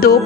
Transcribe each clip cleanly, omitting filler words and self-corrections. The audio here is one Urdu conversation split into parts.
2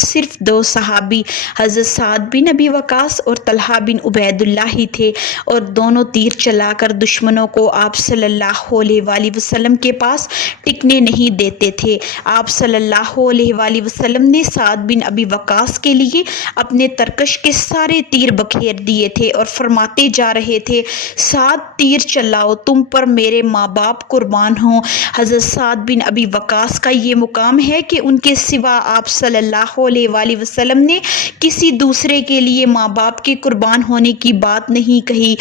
صرف 2 صحابی حضرت سعد بن ابی وقاص اور طلحہ بن عبید اللہ ہی تھے، اور دونوں تیر چلا کر دشمنوں کو آپ صلی اللہ علیہ وآلہ وسلم کے پاس ٹکنے نہیں دیتے تھے۔ آپ صلی اللہ علیہ وآلہ وسلم نے سعد بن ابی وقاص کے لیے اپنے ترکش کے سارے تیر بکھیر دیے تھے اور فرماتے جا رہے تھے، سعد تیر چلاؤ، تم پر میرے ماں باپ قربان ہوں۔ حضرت سعد بن ابی وقاص کا یہ مقام ہے کہ ان کے سوا آپ صلی اللہ علیہ وآلہ وسلم نے کسی دوسرے کے لیے ماں باپ کے قربان ہونے کی بات نہیں کہی۔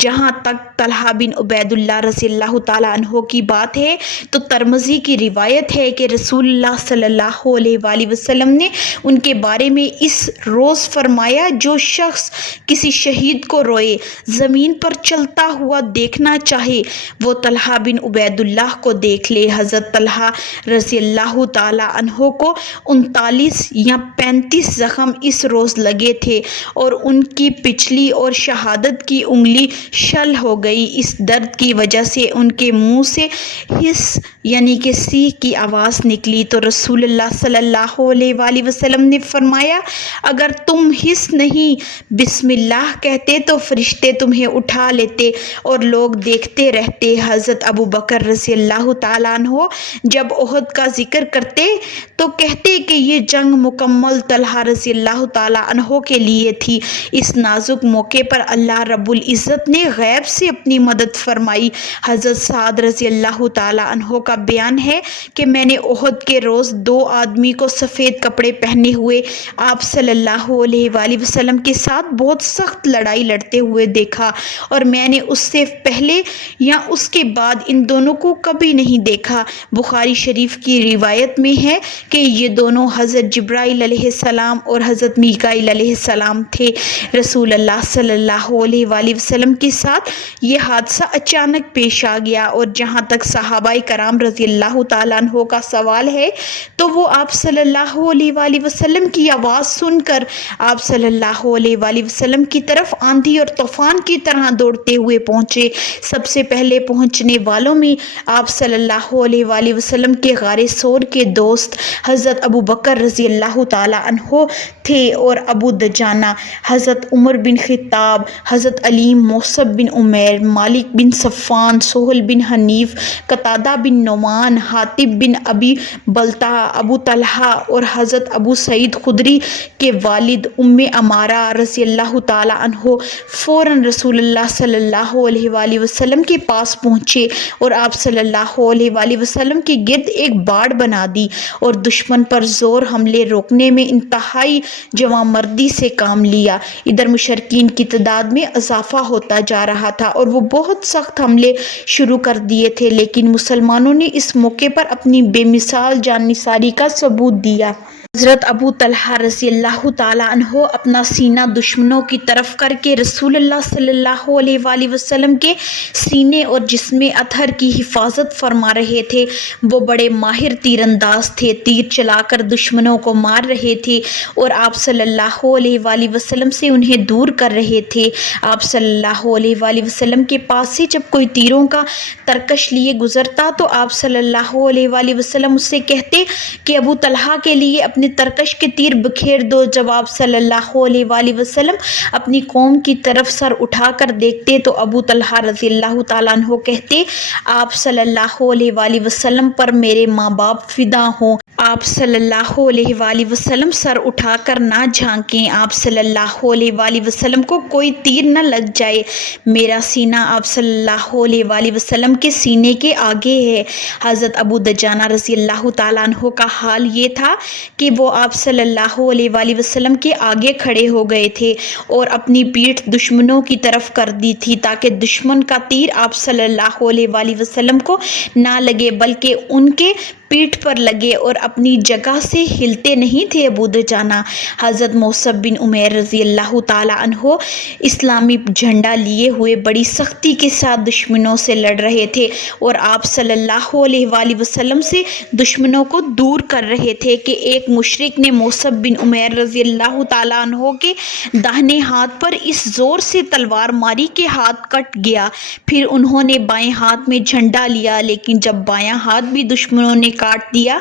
جہاں تک طلحہ بن عبید اللہ رضی اللہ تعالیٰ عنہ کی بات ہے تو ترمذی کی روایت ہے کہ رسول اللہ صلی اللہ علیہ وآلہ وسلم نے ان کے بارے میں اس روز فرمایا، جو شخص کسی شہید کو روئے زمین پر چلتا ہوا دیکھنا چاہے وہ طلحہ بن عبید اللہ کو دیکھ لے۔ حضرت طلحہ رضی اللہ تعالیٰ عنہ کو 39 یا 35 زخم اس روز لگے تھے اور ان کی پچھلی اور شہادت کی انگلی شل ہو گئی۔ اس درد کی وجہ سے ان کے منہ سے ہس یعنی کہ سیخ کی آواز نکلی تو رسول اللہ صلی اللہ علیہ وآلہ وسلم نے فرمایا، اگر تم ہس نہیں بسم اللہ کہتے تو فرشتے تمہیں اٹھا لیتے اور لوگ دیکھتے رہتے۔ حضرت ابو بکر رضی اللہ تعالیٰ عنہ جب احد کا ذکر کرتے تو کہتے کہ یہ جنگ مکمل طلحہ رضی اللہ تعالیٰ عنہ کے لیے تھی۔ اس نازک موقع پر اللہ رب العزت نے غیب سے اپنی مدد فرمائی۔ حضرت سعد رضی اللہ تعالیٰ عنہ کا بیان ہے کہ میں نے احد کے روز 2 آدمی کو سفید کپڑے پہنے ہوئے آپ صلی اللہ علیہ وآلہ وسلم کے ساتھ بہت سخت لڑائی لڑتے ہوئے دیکھا، اور میں نے اس سے پہلے یا اس کے بعد ان دونوں کو کبھی نہیں دیکھا۔ بخاری شریف کی روایت میں ہے کہ یہ دونوں حضرت جبرائیل علیہ السلام اور حضرت میکائیل علیہ السلام تھے۔ رسول اللہ صلی اللہ علیہ وآلہ وسلم کے ساتھ یہ حادثہ اچانک پیش آ گیا، اور جہاں تک صحابہ کرام رضی اللہ تعالیٰ عنہ کا سوال ہے تو وہ آپ صلی اللہ علیہ وآلہ وسلم کی آواز سن کر آپ صلی اللہ علیہ وآلہ وسلم کی طرف آندھی اور طوفان کی طرح دوڑتے ہوئے پہنچے۔ سب سے پہلے پہنچنے والوں میں آپ صلی اللہ علیہ وآلہ وسلم کے غار ثور کے دوست حضرت ابو بکر رضی اللہ تعالیٰ عنہ تھے، اور ابو دجانہ، حضرت عمر بن خطاب، حضرت علی، موصب بن عمیر، مالک بن صفوان، سہل بن حنیف، قتادہ بن نعمان، حاطب بن ابی بلتع، ابو طلحہ اور حضرت ابو سعید خدری کے والد ام عمارہ رضی اللہ تعالیٰ عنہ فوراً رسول اللہ صلی اللہ علیہ وآلہ وسلم کے پاس پہنچے اور آپ صلی اللہ علیہ وآلہ وسلم کے گرد ایک باڑ بنا دی اور دشمن پر زور حملے روکنے میں انتہائی جواں مردی سے کام لیا۔ ادھر مشرکین کی تعداد میں اضافہ ہوتا جا رہا تھا اور وہ بہت سخت حملے شروع کر دیے تھے، لیکن مسلمانوں نے اس موقع پر اپنی بے مثال جاننثاری کا ثبوت دیا۔ حضرت ابو طلحہ رضی اللہ تعالیٰ عنہ اپنا سینہ دشمنوں کی طرف کر کے رسول اللہ صلی اللہ علیہ وآلہ وسلم کے سینے اور جسم اطہر کی حفاظت فرما رہے تھے۔ وہ بڑے ماہر تیر انداز تھے، تیر چلا کر دشمنوں کو مار رہے تھے اور آپ صلی اللہ علیہ وآلہ وسلم سے انہیں دور کر رہے تھے۔ آپ صلی اللہ علیہ وآلہ وسلم کے پاس سے جب کوئی تیروں کا ترکش لیے گزرتا تو آپ صلی اللہ علیہ وآلہ وسلم اس سے کہتے کہ ابو طلحہ کے لیے اپنے ترکش کے تیر بکھیر دو۔ جب آپ صلی اللہ علیہ وآلہ وسلم اپنی قوم کی طرف سر اٹھا کر دیکھتے تو ابو طلحہ رضی اللہ تعالیٰ عنہ کہتے، آپ صلی اللہ علیہ وآلہ وسلم پر میرے ماں باپ فدا ہوں۔ آپ صلی اللہ علیہ وآلہ وسلم سر اٹھا کر نہ جھانکیں، آپ صلی اللہ علیہ وآلہ وسلم کو کوئی تیر نہ لگ جائے۔ میرا سینہ آپ صلی اللہ علیہ وآلہ وسلم کے سینے کے آگے ہے۔ حضرت ابو دجانہ رضی اللہ تعالیٰ عنہ کا حال یہ تھا کہ وہ آپ صلی اللہ علیہ وآلہ وسلم کے آگے کھڑے ہو گئے تھے اور اپنی پیٹھ دشمنوں کی طرف کر دی تھی تاکہ دشمن کا تیر آپ صلی اللہ علیہ وآلہ وسلم کو نہ لگے بلکہ ان کے پیٹھ پر لگے، اور اپنی جگہ سے ہلتے نہیں تھے۔ ابو دجانہ حضرت موصب بن عمیر رضی اللہ تعالیٰ عنہ اسلامی جھنڈا لیے ہوئے بڑی سختی کے ساتھ دشمنوں سے لڑ رہے تھے اور آپ صلی اللہ علیہ وآلہ وسلم سے دشمنوں کو دور کر رہے تھے کہ ایک مشرک نے موصب بن عمیر رضی اللہ تعالیٰ عنہ کے داہنے ہاتھ پر اس زور سے تلوار ماری کہ ہاتھ کٹ گیا۔ پھر انہوں نے بائیں ہاتھ میں جھنڈا لیا، لیکن جب بایاں ہاتھ بھی دشمنوں نے کاٹ دیا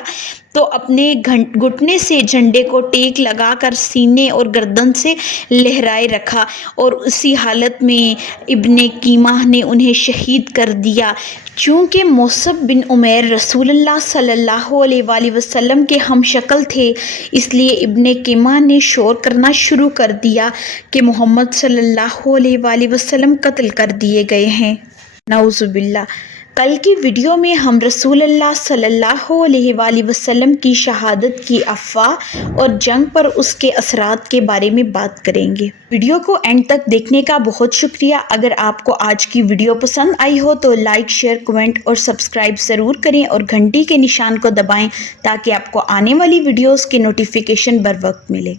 تو اپنے گھٹنے سے جھنڈے کو ٹیک لگا کر سینے اور گردن سے لہرائے رکھا اور اسی حالت میں ابن کیمہ نے انہیں شہید کر دیا۔ چونکہ مصعب بن عمیر رسول اللہ صلی اللہ علیہ وآلہ وسلم کے ہم شکل تھے، اس لیے ابن کیمہ نے شور کرنا شروع کر دیا کہ محمد صلی اللہ علیہ وآلہ وسلم قتل کر دیے گئے ہیں۔ نعوذ باللہ۔ کل کی ویڈیو میں ہم رسول اللہ صلی اللہ علیہ وآلہ وسلم کی شہادت کی افواہ اور جنگ پر اس کے اثرات کے بارے میں بات کریں گے۔ ویڈیو کو اینڈ تک دیکھنے کا بہت شکریہ۔ اگر آپ کو آج کی ویڈیو پسند آئی ہو تو لائک، شیئر، کمنٹ اور سبسکرائب ضرور کریں اور گھنٹی کے نشان کو دبائیں تاکہ آپ کو آنے والی ویڈیوز کی نوٹیفیکیشن بر وقت ملے۔